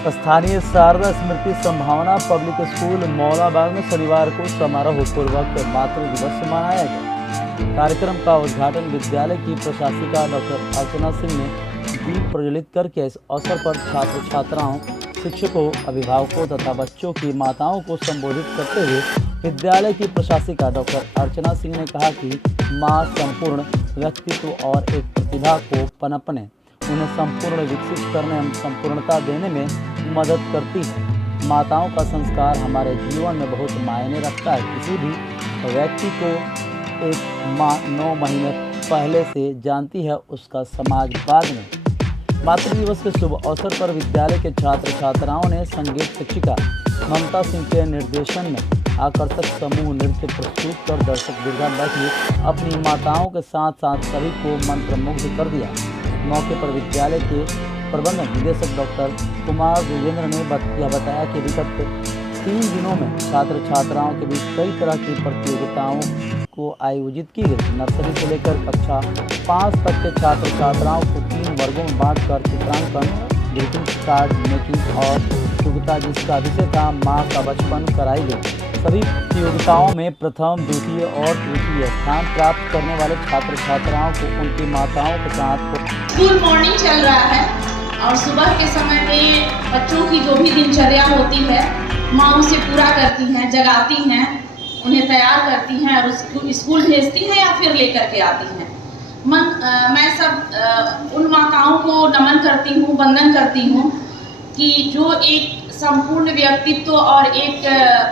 स्थानीय शारदा स्मृति संभावना public school Maulabagh में शनिवार को समारोहपूर्वक मातृ दिवस मनाया गया। कार्यक्रम का उद्घाटन विद्यालय की प्रशासिका डॉक्टर अर्चना सिंह ने दीप प्रज्वलित करके इस अवसर पर छात्र छात्राओं, शिक्षकों, अभिभावकों तथा बच्चों की माताओं को संबोधित करते हुए विद्यालय की प्रशासिका डॉक्टर अर्चना सिंह ने कहा कि माँ संपूर्ण व्यक्तित्व और एक प्रतिभा को पनपने, उन्हें संपूर्ण विकसित करने एवं संपूर्णता देने में मदद करती है। माताओं का संस्कार हमारे जीवन में बहुत मायने रखता है। किसी भी व्यक्ति को एक माँ 9 महीने पहले से जानती है, उसका समाज बाद में। मातृ दिवस के शुभ अवसर पर विद्यालय के छात्र छात्राओं ने संगीत शिक्षिका ममता सिंह के निर्देशन में आकर्षक समूह नृत्य प्रस्तुत कर दर्शक दीर्घा बैठी अपनी माताओं के साथ साथ सभी को मंत्रमुग्ध कर दिया। मौके पर विद्यालय के प्रबंध निदेशक डॉक्टर कुमार विजेंद्र ने बताया कि विगत 3 दिनों में छात्र छात्राओं के बीच कई तरह की प्रतियोगिताओं को आयोजित की गई। नर्सरी से लेकर कक्षा 5 तक के छात्र छात्राओं को 3 वर्गों में बांटकर चित्रांकन, ग्रीटिंग कार्ड मेकिंग और प्रतियोगिता जिसका विषय था माँ का बचपन कराई गई। सभी प्रतियोगिताओं में प्रथम, द्वितीय और तृतीय स्थान प्राप्त करने वाले छात्र छात्राओं को उनकी माताओं के साथ स्कूल मॉर्निंग चल रहा है और सुबह के समय में बच्चों की जो भी दिनचर्या होती है माँ उसे पूरा करती हैं, जगाती हैं, उन्हें तैयार करती हैं और उसको स्कूल भेजती हैं या फिर लेकर के आती हैं। मैं सब उन माताओं को नमन करती हूँ, वंदन करती हूँ कि जो एक संपूर्ण व्यक्तित्व और एक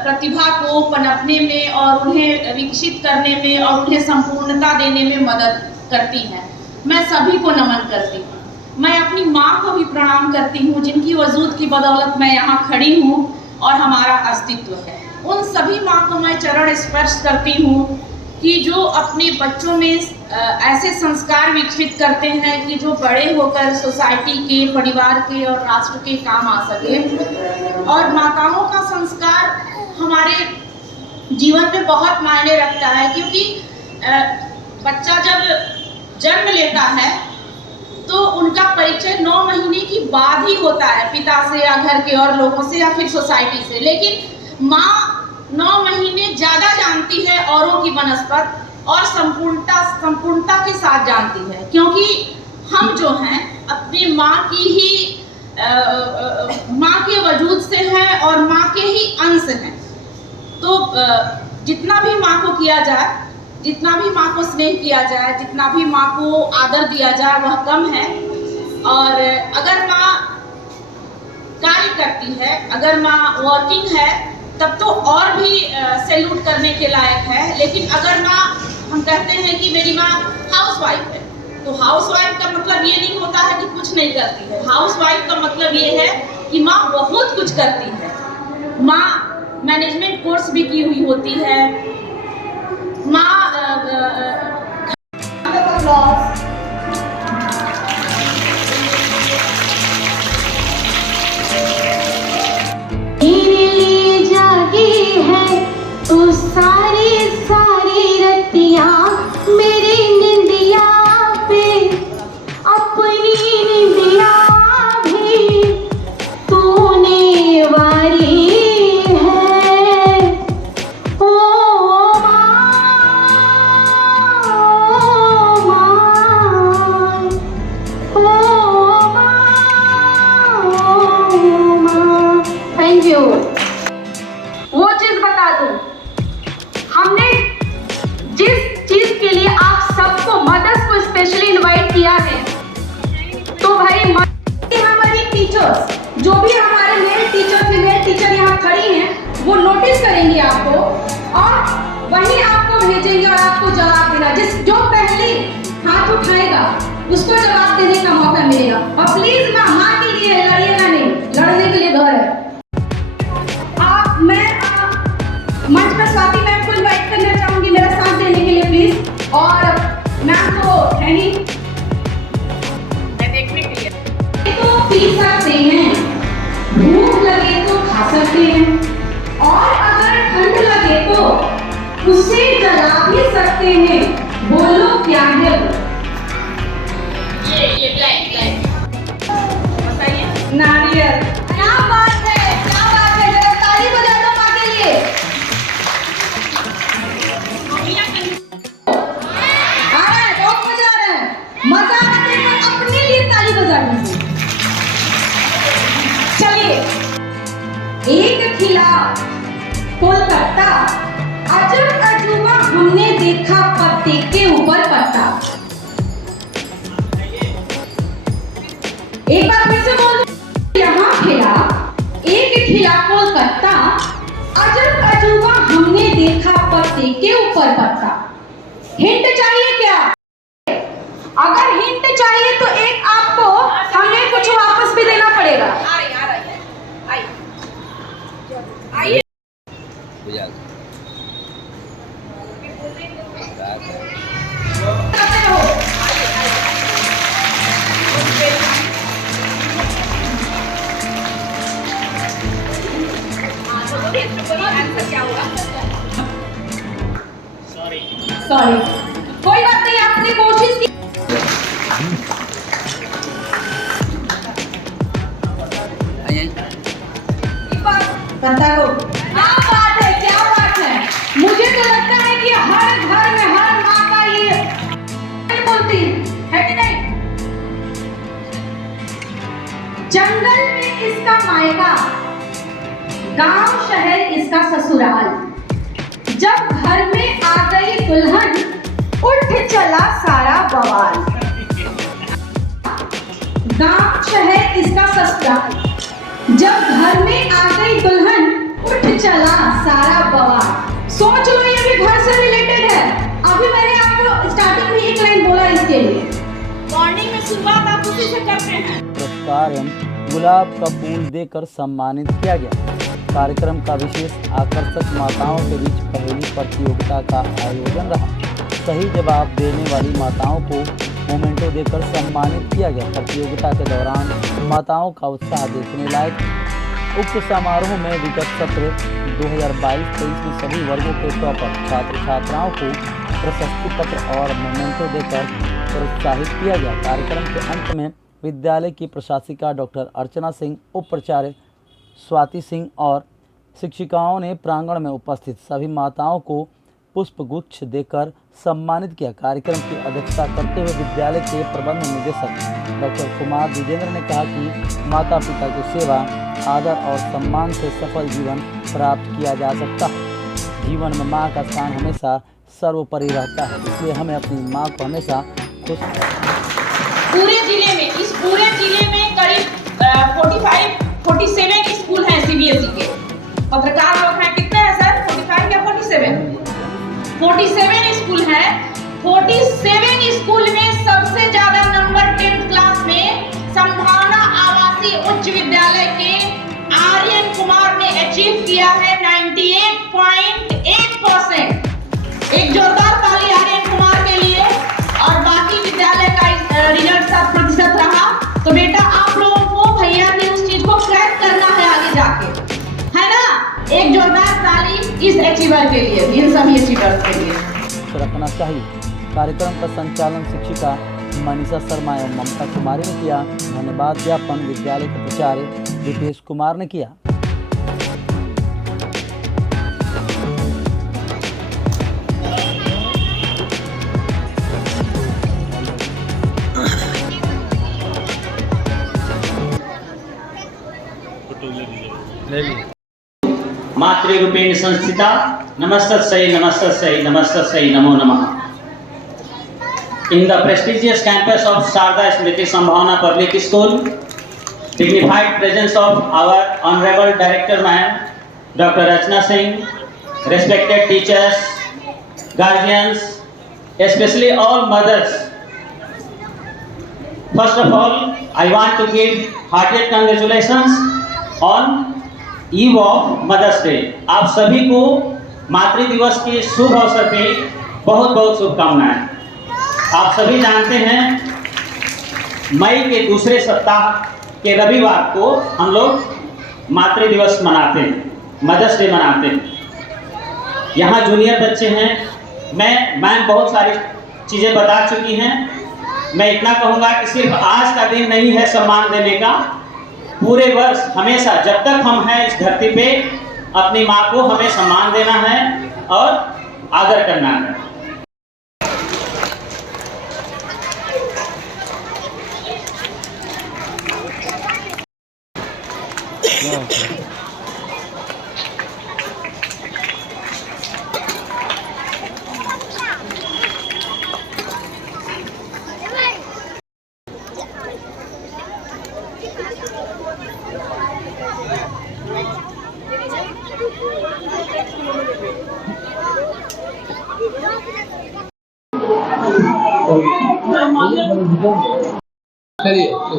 प्रतिभा को पनपने में और उन्हें विकसित करने में और उन्हें संपूर्णता देने में मदद करती हैं। मैं सभी को नमन करती हूँ। मैं अपनी माँ को भी प्रणाम करती हूँ जिनकी वजूद की बदौलत मैं यहाँ खड़ी हूँ और हमारा अस्तित्व है। उन सभी माँ को मैं चरण स्पर्श करती हूँ कि जो अपने बच्चों में ऐसे संस्कार विकसित करते हैं कि जो बड़े होकर सोसाइटी के, परिवार के और राष्ट्र के काम आ सके। और माताओं का संस्कार हमारे जीवन में बहुत मायने रखता है क्योंकि बच्चा जब जन्म लेता है तो उनका परिचय 9 महीने की बाद ही होता है, पिता से या घर के और लोगों से या फिर सोसाइटी से। लेकिन माँ 9 महीने ज़्यादा जानती है औरों की बनस्पत और संपूर्णता के साथ जानती है, क्योंकि हम जो हैं अपनी माँ की ही माँ के वजूद से हैं और माँ के ही अंश हैं। तो जितना भी माँ को किया जाए, जितना भी माँ को स्नेह किया जाए, जितना भी माँ को आदर दिया जाए वह कम है। और अगर माँ कार्य करती है, अगर माँ वर्किंग है तब तो और भी सैल्यूट करने के लायक है। लेकिन अगर माँ, हम कहते हैं कि मेरी माँ हाउसवाइफ है, तो हाउसवाइफ का मतलब ये नहीं होता है कि कुछ नहीं करती है। हाउसवाइफ का मतलब ये है कि माँ बहुत कुछ करती है। माँ मैनेजमेंट कोर्स भी की हुई होती है। माँ तो सारी सारी रतियाँ मेरी निंदिया पे अपनी निंदिया भी तूने वारी है। ओ माँ, ओ माँ, ओ माँ। Thank you. वो चीज बता दूं, हमने जिस चीज के लिए आप सबको मदर्स को स्पेशली इनवाइट किया है, तो भाई हमारी टीचर्स, जो भी हमारे मेल टीचर, फीमेल टीचर यहाँ खड़ी हैं, वो नोटिस करेंगे आपको और वहीं आपको भेजेंगे और आपको जवाब देना। जो पहले हाथ उठाएगा उसको जवाब देने का मौका मिलेगा। और प्लीज माँ के लिए लड़िएगा नहीं, लड़ने के लिए घर है। मंच पर स्वाति मैम को इनवाइट करना चाहूंगी मेरा साथ देने के लिए प्लीज। और मैम तो है ही, मैं देखने के लिए तो पी सकते हैं, भूख लगे तो खा सकते हैं, और अगर ठंड लगे तो उसे जला भी सकते हैं। बोलो क्या है? ये ब्लैक बताइए। नारियल। एक खिला कोलकाता, अजब अजूबा हमने देखा पत्ते के ऊपर पत्ता। एक बार फिर से बोल, यहाँ खिला एक खिला कोलकाता, अजब अजूबा हमने देखा पत्ते के ऊपर पत्ता। हिंट चाहिए क्या? अगर हिंट चाहिए तो एक आपको हमें कुछ वापस भी देना पड़ेगा। आइए सॉरी, कोई बात नहीं, आपने कोशिश की। बता दो, क्या बात है, क्या बात है। मुझे तो लगता है कि हर घर में हर माँ का ये बोलती है कि नहीं। जंगल में इसका मायका, गांव शहर इसका ससुराल, जब घर में आ गई दुल्हन उठ चला सारा बवाल। गांव शहर इसका ससुराल, जब घर में आ गई दुल्हन उठ चला सारा बवाल। सोच लो, ये भी घर से रिलेटेड है। अभी मैंने आपको स्टार्टिंग में एक लाइन बोला इसके लिए। मॉर्निंग में शुरुआत आप उसी से करते हैं। पुरस्कार एवं गुलाब का फूल देकर सम्मानित किया गया। कार्यक्रम का विशेष आकर्षक माताओं के बीच पहेली प्रतियोगिता का आयोजन रहा। सही जवाब देने वाली माताओं को मोमेंटो देकर सम्मानित किया गया। प्रतियोगिता के दौरान माताओं का उत्साह देखने लायक। उक्त समारोह में विगत सत्र 2022-23 में सभी वर्गों के टॉपर छात्र छात्राओं को प्रशस्ति पत्र और मोमेंटो देकर प्रोत्साहित किया गया। कार्यक्रम के अंत में विद्यालय की प्रशासिका डॉक्टर अर्चना सिंह, उप प्राचार्य स्वाति सिंह और शिक्षिकाओं ने प्रांगण में उपस्थित सभी माताओं को पुष्पगुच्छ देकर सम्मानित किया। कार्यक्रम की अध्यक्षता करते हुए विद्यालय के प्रबंध निदेशक डॉक्टर कुमार विजेंद्र ने कहा कि माता पिता की सेवा, आदर और सम्मान से सफल जीवन प्राप्त किया जा सकता है। जीवन में माँ का स्थान हमेशा सर्वोपरि रहता है, इसलिए हमें अपनी माँ को हमेशा खुश। पूरे जिले में, इस पूरे जिले में करीब 47 स्कूल हैं सीबीएसई के। पत्रकार लोग हैं, कितने हैं सर? 45 या 47? 47 स्कूल हैं। 47 स्कूल में सबसे ज्यादा नंबर 10th क्लास में संभावना आवासीय उच्च विद्यालय के आर्यन कुमार ने अचीव किया है 98.8%। एक जोरदार ताली आर्यन कुमार के लिए। और बाकी विद्यालय का रिजल्ट 7% रहा। तो बेटा आप लोगों को भैया ने उस चीज को क्रैक करना है आगे जाके, है ना? एक जोरदार ताली इस अचीवर के लिए, इन सभी अचीवर्स के लिए रखना चाहिए। कार्यक्रम का संचालन शिक्षिका मनीषा शर्मा एवं ममता कुमारी ने किया। धन्यवाद ज्ञापन विद्यालय के प्राचार्य दीपेश कुमार ने किया। मातृरूपेण संस्थिता नमस्तस्यै नमस्तस्यै नमस्तस्यै नमो नमः। In the prestigious campus of Sharda Smriti Sambhavana Public School, dignified presence of our Honorable Director Ma'am, Dr. Archana Singh, respected teachers, guardians, especially all mothers. First of all, I want to give heartiest congratulations on eve of Mother's Day. आप सभी को मातृ दिवस के शुभ अवसर पे बहुत बहुत शुभकामनाएं। आप सभी जानते हैं मई के दूसरे सप्ताह के रविवार को हम लोग मातृ दिवस मनाते हैं, मदर्स डे मनाते हैं। यहाँ जूनियर बच्चे हैं, मैम बहुत सारी चीज़ें बता चुकी हैं। मैं इतना कहूँगा कि सिर्फ आज का दिन नहीं है सम्मान देने का, पूरे वर्ष हमेशा जब तक हम हैं इस धरती पे अपनी माँ को हमें सम्मान देना है और आदर करना है।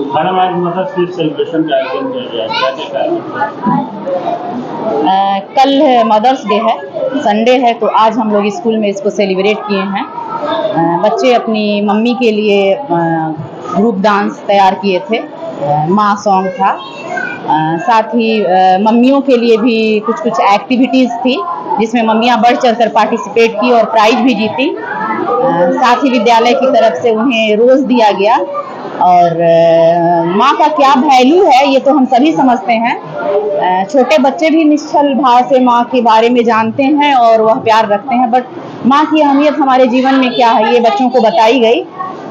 मैडम आज मदर्स डे सेलिब्रेशन का आयोजन किया गया क्या क्या कल मदर्स डे है, संडे है, तो आज हम लोग स्कूल में इसको सेलिब्रेट किए हैं। बच्चे अपनी मम्मी के लिए ग्रुप डांस तैयार किए थे, माँ सॉन्ग था। साथ ही मम्मियों के लिए भी कुछ कुछ एक्टिविटीज़ थी जिसमें मम्मियाँ बढ़ चढ़कर पार्टिसिपेट की और प्राइज भी जीती। साथ ही विद्यालय की तरफ से उन्हें रोज़ दिया गया। और माँ का क्या वैल्यू है ये तो हम सभी समझते हैं। छोटे बच्चे भी निश्चल भाव से माँ के बारे में जानते हैं और वह प्यार रखते हैं, बट माँ की अहमियत हमारे जीवन में क्या है ये बच्चों को बताई गई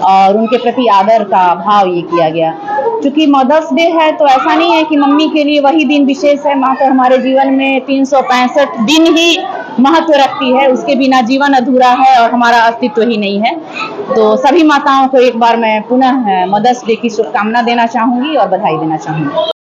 और उनके प्रति आदर का भाव ये किया गया। क्योंकि मदर्स डे है तो ऐसा नहीं है कि मम्मी के लिए वही दिन विशेष है। माँ तो हमारे जीवन में 365 दिन ही महत्व रखती है, उसके बिना जीवन अधूरा है और हमारा अस्तित्व ही नहीं है। तो सभी माताओं को एक बार मैं पुनः मदर्स डे की शुभकामना देना चाहूँगी और बधाई देना चाहूँगी।